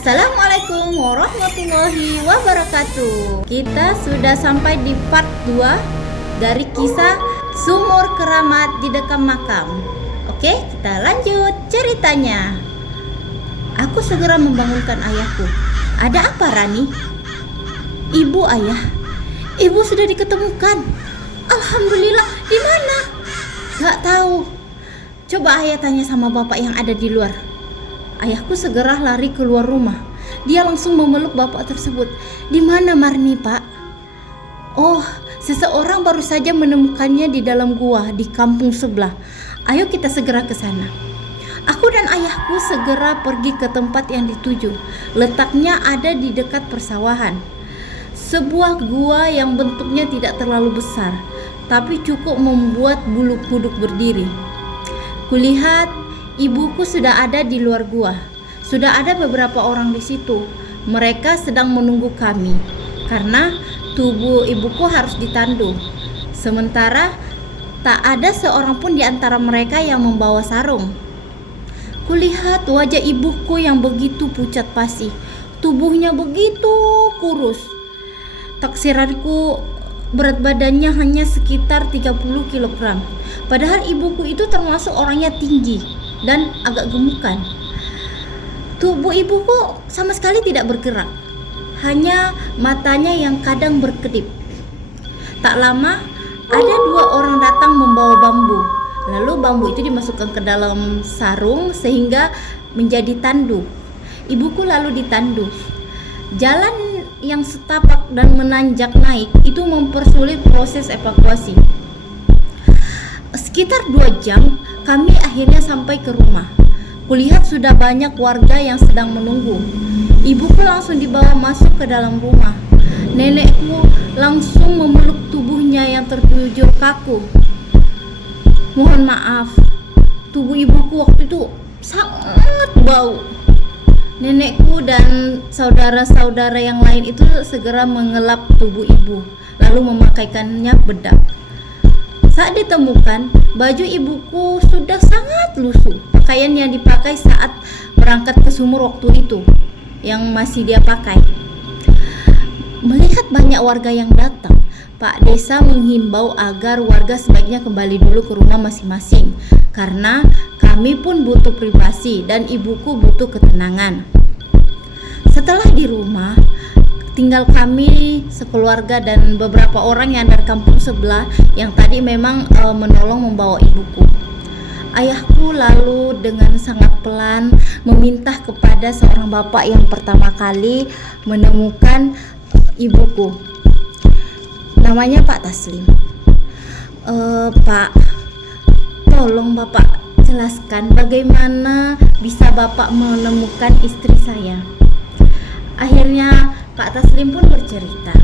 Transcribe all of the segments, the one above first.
Assalamualaikum warahmatullahi wabarakatuh. Kita sudah sampai di part 2 dari kisah sumur keramat di dekat makam. Oke, kita lanjut ceritanya. Aku segera membangunkan ayahku. Ada apa, Rani? Ibu, ayah. Ibu sudah diketemukan. Alhamdulillah. Di mana? Gak tahu. Coba ayah tanya sama bapak yang ada di luar. Ayahku segera lari keluar rumah. Dia langsung memeluk bapak tersebut. Di mana Marni, Pak? Oh, seseorang baru saja menemukannya di dalam gua di kampung sebelah. Ayo kita segera ke sana. Aku dan ayahku segera pergi ke tempat yang dituju. Letaknya ada di dekat persawahan. Sebuah gua yang bentuknya tidak terlalu besar, tapi cukup membuat bulu kuduk berdiri. Kulihat ibuku sudah ada di luar gua. Sudah ada beberapa orang di situ. Mereka sedang menunggu kami karena tubuh ibuku harus ditandu. Sementara tak ada seorang pun di antara mereka yang membawa sarung. Kulihat wajah ibuku yang begitu pucat pasi. Tubuhnya begitu kurus. Taksiranku berat badannya hanya sekitar 30 kg. Padahal ibuku itu termasuk orangnya tinggi dan agak gemukan. Tubuh ibuku sama sekali tidak bergerak. Hanya matanya yang kadang berkedip. Tak lama ada dua orang datang membawa bambu. Lalu bambu itu dimasukkan ke dalam sarung sehingga menjadi tandu. Ibuku lalu ditandu. Jalan yang setapak dan menanjak naik itu mempersulit proses evakuasi. Sekitar 2 jam kami akhirnya sampai ke rumah. Kulihat sudah banyak warga yang sedang menunggu. Ibuku langsung dibawa masuk ke dalam rumah. Nenekku langsung memeluk tubuhnya yang tertujur kaku. Mohon maaf, tubuh ibuku waktu itu sangat bau. Nenekku dan saudara-saudara yang lain itu segera mengelap tubuh ibu, lalu memakaikannya bedak. Saat ditemukan, baju ibuku sudah sangat lusuh. Pakaian yang dipakai saat berangkat ke sumur waktu itu yang masih dia pakai. Melihat banyak warga yang datang, Pak Desa menghimbau agar warga sebaiknya kembali dulu ke rumah masing-masing karena kami pun butuh privasi dan ibuku butuh ketenangan. Setelah di rumah, tinggal kami sekeluarga dan beberapa orang yang dari kampung sebelah yang tadi memang menolong membawa ibuku. Ayahku lalu dengan sangat pelan meminta kepada seorang bapak yang pertama kali menemukan ibuku. Namanya Pak Taslim. Pak, tolong Bapak jelaskan bagaimana bisa Bapak menemukan istri saya. Akhirnya Pak Taslim pun bercerita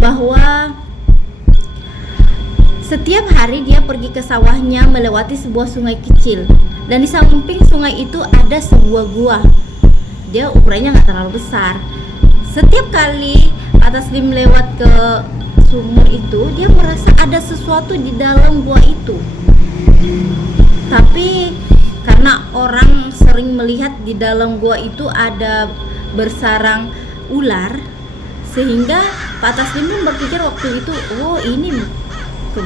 bahwa setiap hari dia pergi ke sawahnya melewati sebuah sungai kecil dan di samping sungai itu ada sebuah gua. Dia ukurannya nggak terlalu besar. Setiap kali Pak Taslim lewat ke sumur itu, dia merasa ada sesuatu di dalam gua itu. Tapi karena orang sering melihat di dalam gua itu ada bersarang ular, sehingga Pak Taslim pun berpikir waktu itu, oh ini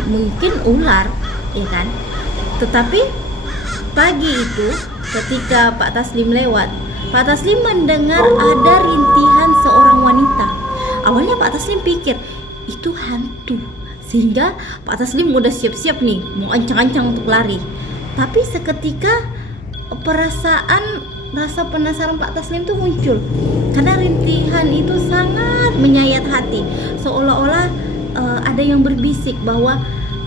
mungkin ular, ya kan? Tetapi pagi itu ketika Pak Taslim lewat, Pak Taslim mendengar ada rintihan seorang wanita. Awalnya Pak Taslim pikir itu hantu, sehingga Pak Taslim udah siap-siap nih mau ancang-ancang untuk lari. Tapi seketika rasa penasaran Pak Taslim tuh muncul karena rintihan itu sangat menyayat hati, seolah-olah ada yang berbisik bahwa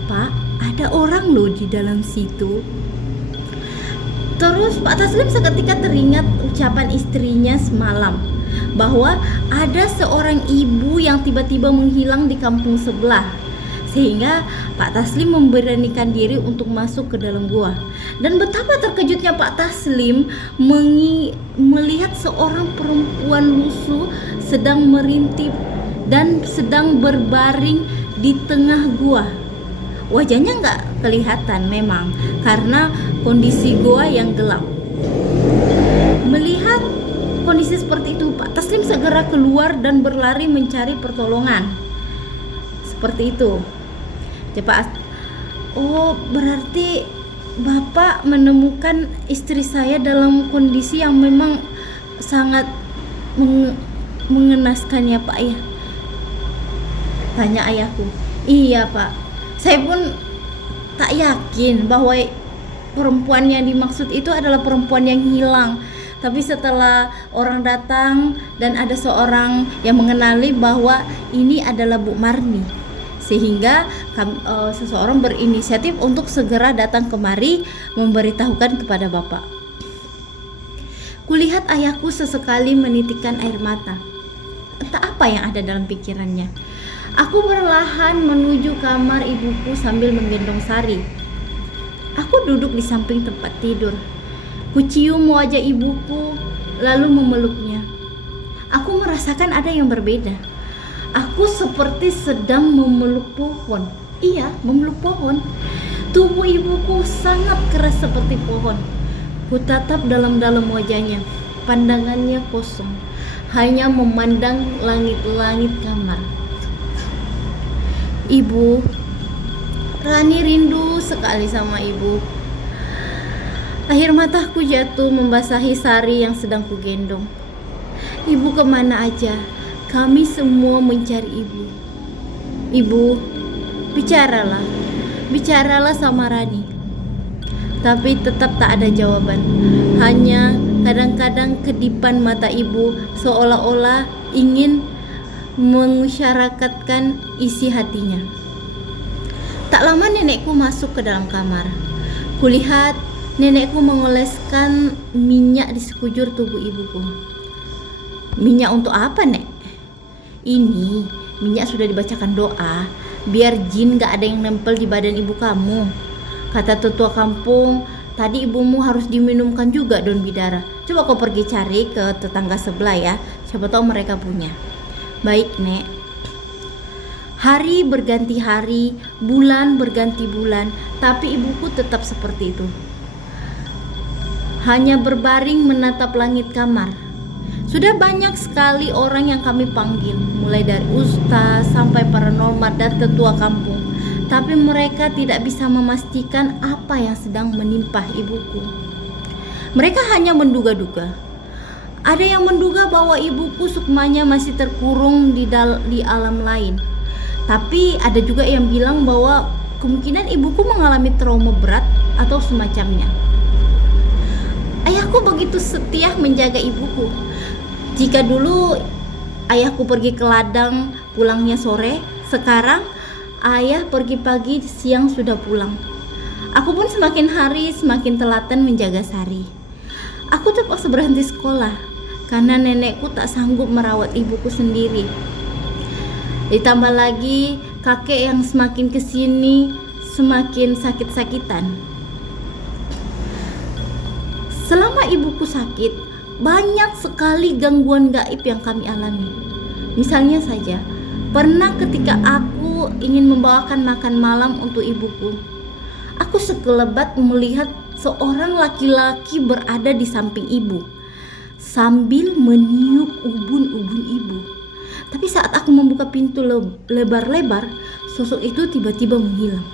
Pak, ada orang loh di dalam situ. Terus Pak Taslim seketika teringat ucapan istrinya semalam bahwa ada seorang ibu yang tiba-tiba menghilang di kampung sebelah, sehingga Pak Taslim memberanikan diri untuk masuk ke dalam gua. Dan betapa terkejutnya Pak Taslim melihat seorang perempuan lusuh sedang merintip dan sedang berbaring di tengah gua. Wajahnya nggak kelihatan memang karena kondisi gua yang gelap. Melihat kondisi seperti itu, Pak Taslim segera keluar dan berlari mencari pertolongan. Seperti itu. Cepat. Oh, berarti Bapak menemukan istri saya dalam kondisi yang memang sangat mengenaskan ya, Pak ya? Tanya ayahku. Iya, Pak. Saya pun tak yakin bahwa perempuan yang dimaksud itu adalah perempuan yang hilang. Tapi setelah orang datang dan ada seorang yang mengenali bahwa ini adalah Bu Marni, sehingga seseorang berinisiatif untuk segera datang kemari memberitahukan kepada Bapak. Kulihat ayahku sesekali menitikkan air mata. Entah apa yang ada dalam pikirannya. Aku perlahan menuju kamar ibuku sambil menggendong Sari. Aku duduk di samping tempat tidur. Kucium wajah ibuku lalu memeluknya. Aku merasakan ada yang berbeda. Aku seperti sedang memeluk pohon. Iya, memeluk pohon. Tubuh ibuku sangat keras seperti pohon. Ku tatap dalam-dalam wajahnya. Pandangannya kosong, hanya memandang langit-langit kamar. Ibu, Rani rindu sekali sama ibu. Air mataku jatuh membasahi Sari yang sedang kugendong. Ibu kemana aja? Kami semua mencari ibu. Ibu, bicaralah. Bicaralah sama Rani. Tapi tetap tak ada jawaban. Hanya kadang-kadang kedipan mata ibu seolah-olah ingin mengisyaratkan isi hatinya. Tak lama nenekku masuk ke dalam kamar. Kulihat nenekku mengoleskan minyak di sekujur tubuh ibuku. Minyak untuk apa, Nek? Ini minyak sudah dibacakan doa biar jin gak ada yang nempel di badan ibu kamu. Kata tetua kampung, tadi ibumu harus diminumkan juga daun bidara. Coba kau pergi cari ke tetangga sebelah ya, siapa tahu mereka punya. Baik, Nek. Hari berganti hari, bulan berganti bulan, tapi ibuku tetap seperti itu. Hanya berbaring menatap langit kamar. Sudah banyak sekali orang yang kami panggil, mulai dari ustaz sampai paranormal dan tetua kampung. Tapi mereka tidak bisa memastikan apa yang sedang menimpa ibuku. Mereka hanya menduga-duga. Ada yang menduga bahwa ibuku sukmanya masih terkurung di alam lain. Tapi ada juga yang bilang bahwa kemungkinan ibuku mengalami trauma berat atau semacamnya. Ayahku begitu setia menjaga ibuku. Jika dulu ayahku pergi ke ladang pulangnya sore, sekarang ayah pergi pagi siang sudah pulang. Aku pun semakin hari semakin telaten menjaga Sari. Aku terpaksa berhenti sekolah karena nenekku tak sanggup merawat ibuku sendiri. Ditambah lagi kakek yang semakin kesini semakin sakit-sakitan. Selama ibuku sakit, banyak sekali gangguan gaib yang kami alami. Misalnya saja, pernah ketika aku ingin membawakan makan malam untuk ibuku, aku sekelebat melihat seorang laki-laki berada di samping ibu sambil meniup ubun-ubun ibu. Tapi saat aku membuka pintu lebar-lebar, sosok itu tiba-tiba menghilang.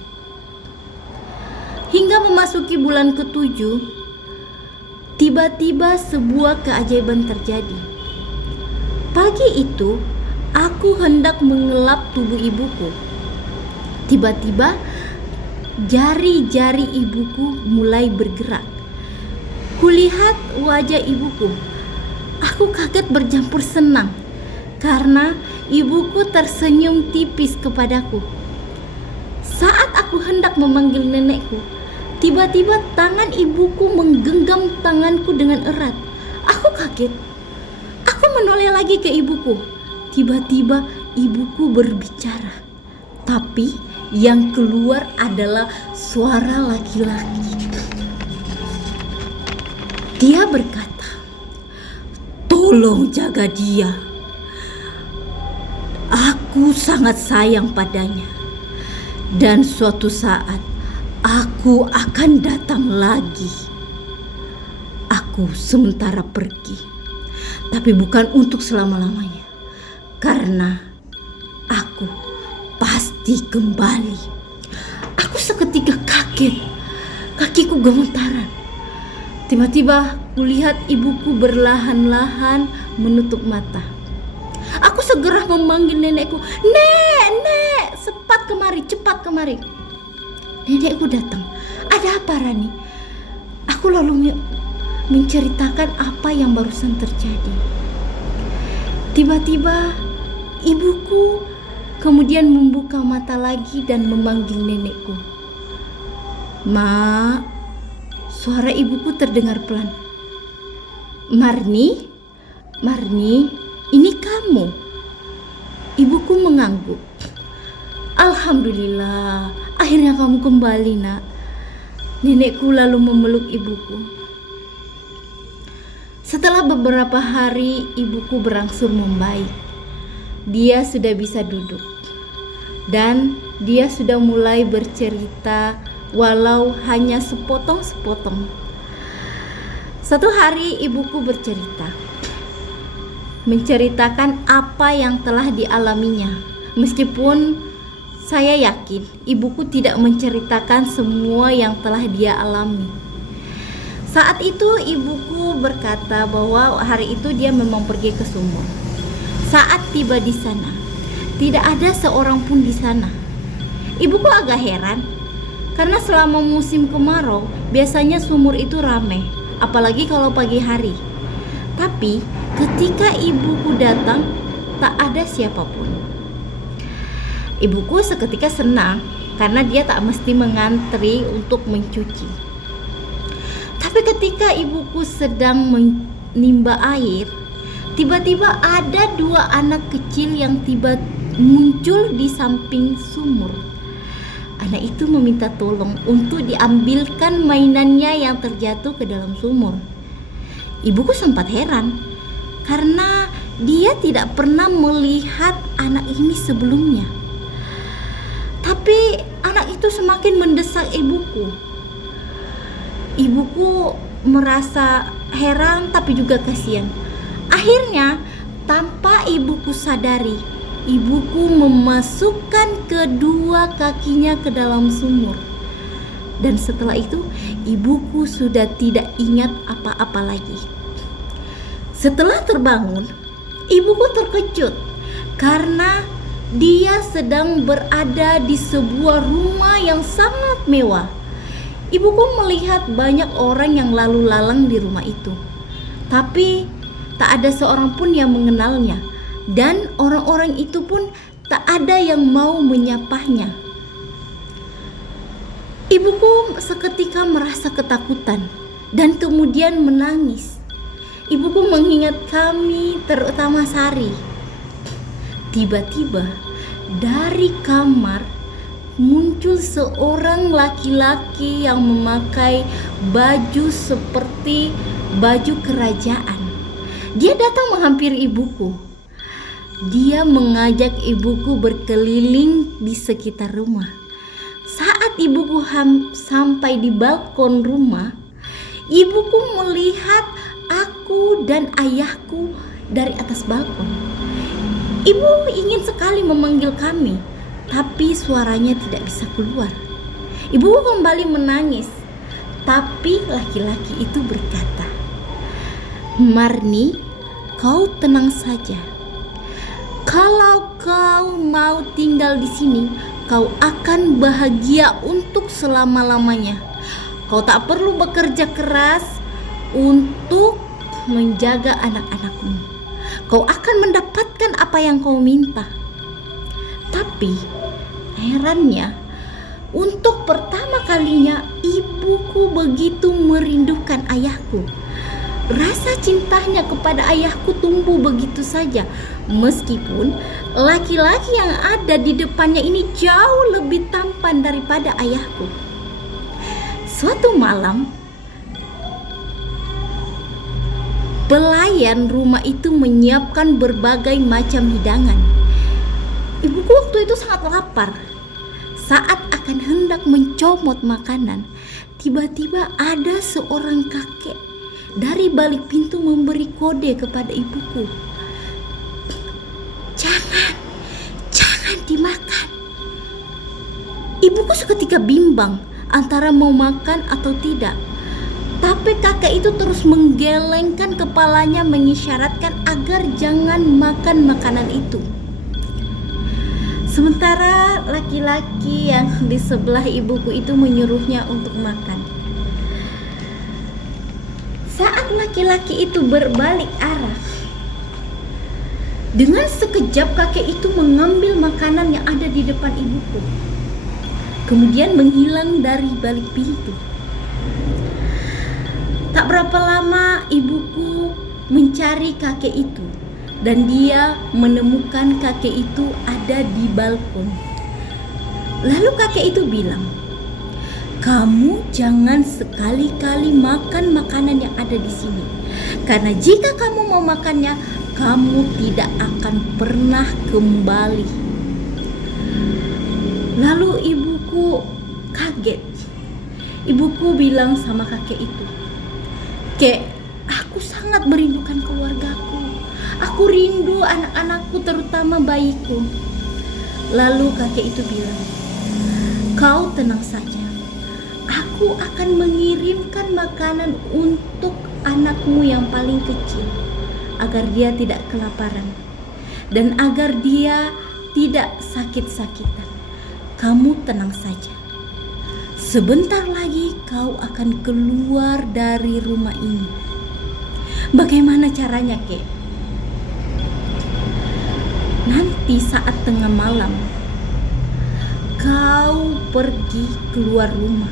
Hingga memasuki bulan ke-7, tiba-tiba sebuah keajaiban terjadi. Pagi itu, aku hendak mengelap tubuh ibuku. Tiba-tiba, jari-jari ibuku mulai bergerak. Kulihat wajah ibuku. Aku kaget bercampur senang karena ibuku tersenyum tipis kepadaku. Saat aku hendak memanggil nenekku, tiba-tiba tangan ibuku menggenggam tanganku dengan erat. Aku kaget. Aku menoleh lagi ke ibuku. Tiba-tiba ibuku berbicara. Tapi yang keluar adalah suara laki-laki. Dia berkata, "Tolong jaga dia. Aku sangat sayang padanya. Dan suatu saat aku akan datang lagi. Aku sementara pergi. Tapi bukan untuk selama-lamanya. Karena aku pasti kembali. Aku seketika kaget. Kakiku gemetaran. Tiba-tiba kulihat ibuku berlahan-lahan menutup mata. Aku segera memanggil nenekku. Nek, cepat kemari. Nenekku datang. Ada apa, Rani? Aku lalu menceritakan apa yang barusan terjadi. Tiba-tiba ibuku kemudian membuka mata lagi dan memanggil nenekku. "Ma," suara ibuku terdengar pelan. Marni, ini kamu." Ibuku mengangguk. "Alhamdulillah, akhirnya kamu kembali, Nak." Nenekku lalu memeluk ibuku. Setelah beberapa hari, ibuku berangsur membaik. Dia sudah bisa duduk. Dan dia sudah mulai bercerita walau hanya sepotong-sepotong. Satu hari ibuku bercerita. Menceritakan apa yang telah dialaminya. Meskipun saya yakin ibuku tidak menceritakan semua yang telah dia alami. Saat itu ibuku berkata bahwa hari itu dia memang pergi ke sumur. Saat tiba di sana, tidak ada seorang pun di sana. Ibuku agak heran karena selama musim kemarau biasanya sumur itu ramai, apalagi kalau pagi hari. Tapi ketika ibuku datang, tak ada siapapun. Ibuku seketika senang karena dia tak mesti mengantri untuk mencuci. Tapi ketika ibuku sedang menimba air, tiba-tiba ada 2 anak kecil yang tiba muncul di samping sumur. Anak itu meminta tolong untuk diambilkan mainannya yang terjatuh ke dalam sumur. Ibuku sempat heran karena dia tidak pernah melihat anak ini sebelumnya. Tapi anak itu semakin mendesak ibuku. Ibuku merasa heran tapi juga kasihan. Akhirnya, tanpa ibuku sadari, ibuku memasukkan kedua kakinya ke dalam sumur. Dan setelah itu, ibuku sudah tidak ingat apa-apa lagi. Setelah terbangun, ibuku terkejut karena dia sedang berada di sebuah rumah yang sangat mewah. Ibuku melihat banyak orang yang lalu lalang di rumah itu. Tapi tak ada seorang pun yang mengenalnya. Dan orang-orang itu pun tak ada yang mau menyapanya. Ibuku seketika merasa ketakutan dan kemudian menangis. Ibuku mengingat kami, terutama Sari. Tiba-tiba dari kamar muncul seorang laki-laki yang memakai baju seperti baju kerajaan. Dia datang menghampiri ibuku. Dia mengajak ibuku berkeliling di sekitar rumah. Saat ibuku sampai di balkon rumah, ibuku melihat aku dan ayahku dari atas balkon. Ibu ingin sekali memanggil kami, tapi suaranya tidak bisa keluar. Ibu kembali menangis, tapi laki-laki itu berkata, "Marni, kau tenang saja. Kalau kau mau tinggal di sini, kau akan bahagia untuk selama-lamanya. Kau tak perlu bekerja keras untuk menjaga anak-anakmu. Kau akan mendapatkan apa yang kau minta." Tapi herannya, untuk pertama kalinya ibuku begitu merindukan ayahku. Rasa cintanya kepada ayahku tumbuh begitu saja, meskipun laki-laki yang ada di depannya ini jauh lebih tampan daripada ayahku. Suatu malam, pelayan rumah itu menyiapkan berbagai macam hidangan. Ibuku waktu itu sangat lapar. Saat akan hendak mencomot makanan, tiba-tiba ada seorang kakek dari balik pintu memberi kode kepada ibuku. Jangan dimakan. Ibuku seketika bimbang antara mau makan atau tidak. Tapi kakek itu terus menggelengkan kepalanya mengisyaratkan agar jangan makan makanan itu. Sementara laki-laki yang di sebelah ibuku itu menyuruhnya untuk makan. Saat laki-laki itu berbalik arah, dengan sekejap kakek itu mengambil makanan yang ada di depan ibuku, kemudian menghilang dari balik pintu. Tak berapa lama ibuku mencari kakek itu. Dan dia menemukan kakek itu ada di balkon. Lalu kakek itu bilang, "Kamu jangan sekali-kali makan makanan yang ada di sini. Karena jika kamu mau makannya, kamu tidak akan pernah kembali." Lalu ibuku kaget. Ibuku bilang sama kakek itu, "Kek, aku sangat merindukan keluargaku. Aku rindu anak-anakku, terutama bayiku." Lalu kakek itu bilang, "Kau tenang saja. Aku akan mengirimkan makanan untuk anakmu yang paling kecil, agar dia tidak kelaparan dan agar dia tidak sakit-sakitan. Kamu tenang saja. Sebentar lagi kau akan keluar dari rumah ini." Bagaimana caranya, Kek? Nanti saat tengah malam, kau pergi keluar rumah.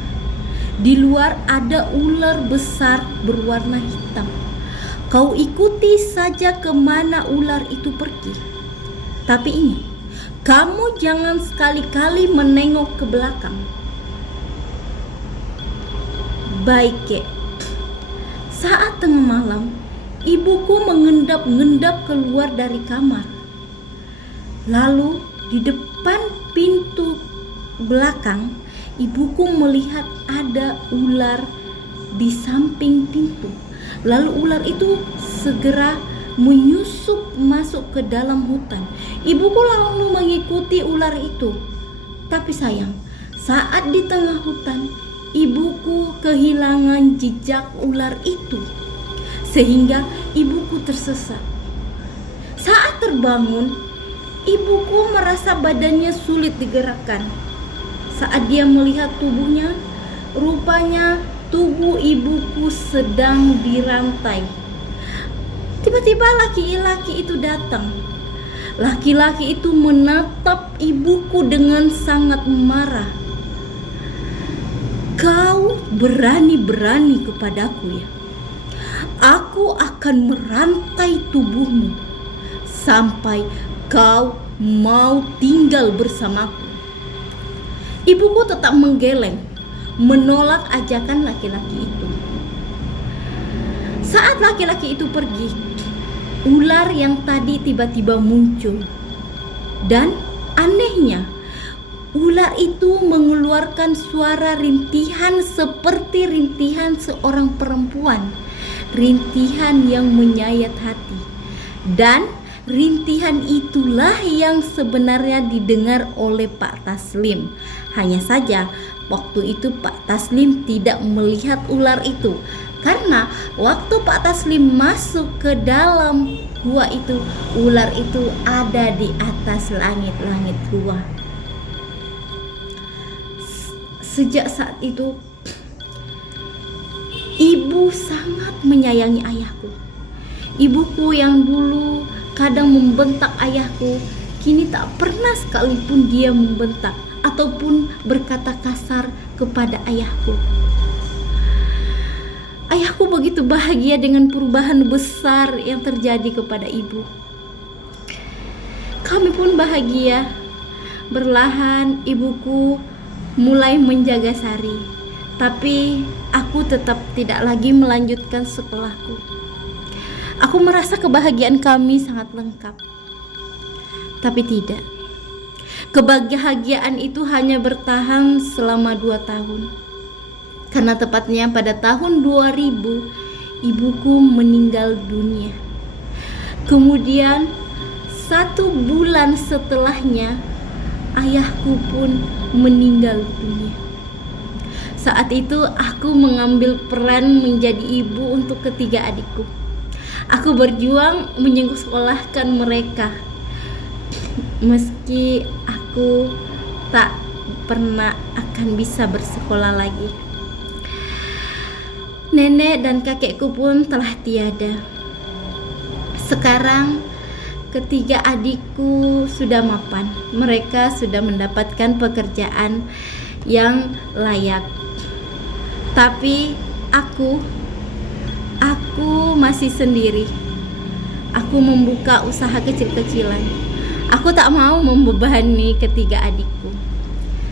Di luar ada ular besar berwarna hitam. Kau ikuti saja kemana ular itu pergi. Tapi ingat, kamu jangan sekali-kali menengok ke belakang. Baik, Kek. Saat tengah malam, ibuku mengendap-endap keluar dari kamar. Lalu di depan pintu belakang, ibuku melihat ada ular di samping pintu. Lalu ular itu segera menyusup masuk ke dalam hutan. Ibuku lalu mengikuti ular itu. Tapi sayang, saat di tengah hutan, ibuku kehilangan jejak ular itu. Sehingga ibuku tersesat. Saat terbangun, ibuku merasa badannya sulit digerakkan. Saat dia melihat tubuhnya, rupanya tubuh ibuku sedang dirantai. Tiba-tiba laki-laki itu datang. Laki-laki itu menatap ibuku dengan sangat marah. "Kau berani-berani kepadaku, ya? Aku akan merantai tubuhmu sampai kau mau tinggal bersamaku." Ibuku tetap menggeleng, menolak ajakan laki-laki itu. Saat laki-laki itu pergi, ular yang tadi tiba-tiba muncul. Dan anehnya, ular itu mengeluarkan suara rintihan seperti rintihan seorang perempuan. Rintihan yang menyayat hati. Dan rintihan itulah yang sebenarnya didengar oleh Pak Taslim. Hanya saja waktu itu Pak Taslim tidak melihat ular itu, karena waktu Pak Taslim masuk ke dalam gua itu, ular itu ada di atas langit-langit gua. Sejak saat itu, ibu sangat menyayangi ayahku. Ibuku yang dulu kadang membentak ayahku, kini tak pernah sekalipun dia membentak ataupun berkata kasar kepada ayahku. Ayahku begitu bahagia dengan perubahan besar yang terjadi kepada ibu. Kami pun bahagia. Perlahan ibuku mulai menjaga Sari, tapi aku tetap tidak lagi melanjutkan sekolahku. Aku merasa kebahagiaan kami sangat lengkap. Tapi tidak. Kebahagiaan itu hanya bertahan selama 2 tahun. Karena tepatnya pada tahun 2000, ibuku meninggal dunia. Kemudian 1 bulan setelahnya ayahku pun meninggal dunia. Saat itu aku mengambil peran menjadi ibu untuk ketiga adikku. Aku berjuang menyekolahkan mereka, meski aku tak pernah akan bisa bersekolah lagi. Nenek dan kakekku pun telah tiada. Sekarang ketiga adikku sudah mapan. Mereka sudah mendapatkan pekerjaan yang layak. Tapi aku masih sendiri. Aku membuka usaha kecil-kecilan. Aku tak mau membebani ketiga adikku.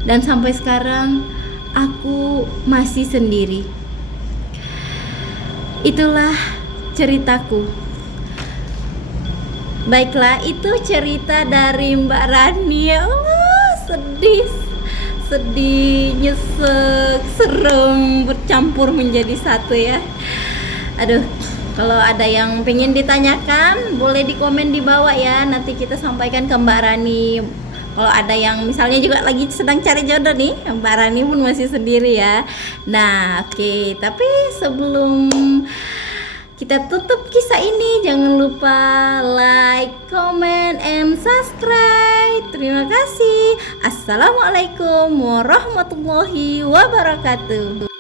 Dan sampai sekarang aku masih sendiri. Itulah ceritaku. Baiklah, itu cerita dari Mbak Rani. Sedih, nyesek, serem bercampur menjadi satu ya. Aduh, kalau ada yang pengen ditanyakan boleh di komen di bawah ya. Nanti kita sampaikan ke Mbak Rani. Kalau ada yang misalnya juga lagi sedang cari jodoh nih, Mbak Rani pun masih sendiri ya. Nah, oke. Tapi sebelum kita tutup kisah ini, jangan lupa like, comment, and subscribe. Terima kasih. Assalamualaikum warahmatullahi wabarakatuh.